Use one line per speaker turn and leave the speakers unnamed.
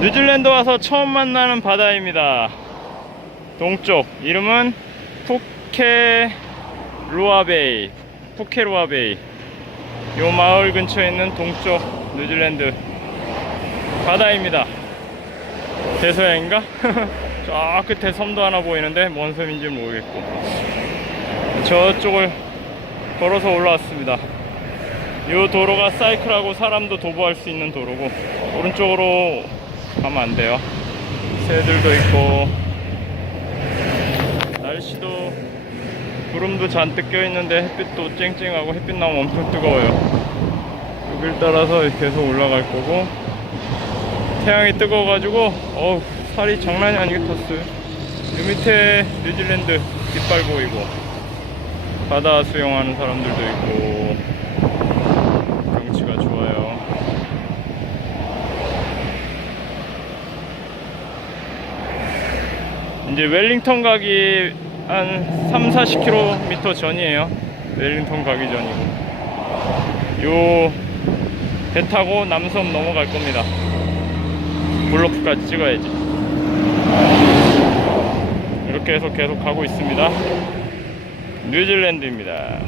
뉴질랜드 와서 처음 만나는 바다입니다. 동쪽 이름은 푸케루아베이. 푸케루아베이. 요 마을 근처에 있는 동쪽 뉴질랜드 바다입니다. 대서양인가? 저 끝에 섬도 하나 보이는데 뭔 섬인지 모르겠고 저쪽을 걸어서 올라왔습니다. 이 도로가 사이클하고 사람도 도보할 수 있는 도로고 오른쪽으로 가면 안 돼요. 새들도 있고 날씨도 구름도 잔뜩 껴 있는데 햇빛도 쨍쨍하고 햇빛 나오면 엄청 뜨거워요. 여길 따라서 계속 올라갈 거고 태양이 뜨거워가지고 어우 살이 장난이 아니게 탔어요. 이 밑에 뉴질랜드 깃발 보이고 바다 수영하는 사람들도 있고 경치가 좋아요. 이제 웰링턴 가기 한 3, 40km 전이에요. 웰링턴 가기 전이고. 요 배 타고 남섬 넘어갈 겁니다. 블로크까지 찍어야지. 이렇게 해서 계속 가고 있습니다. 뉴질랜드입니다.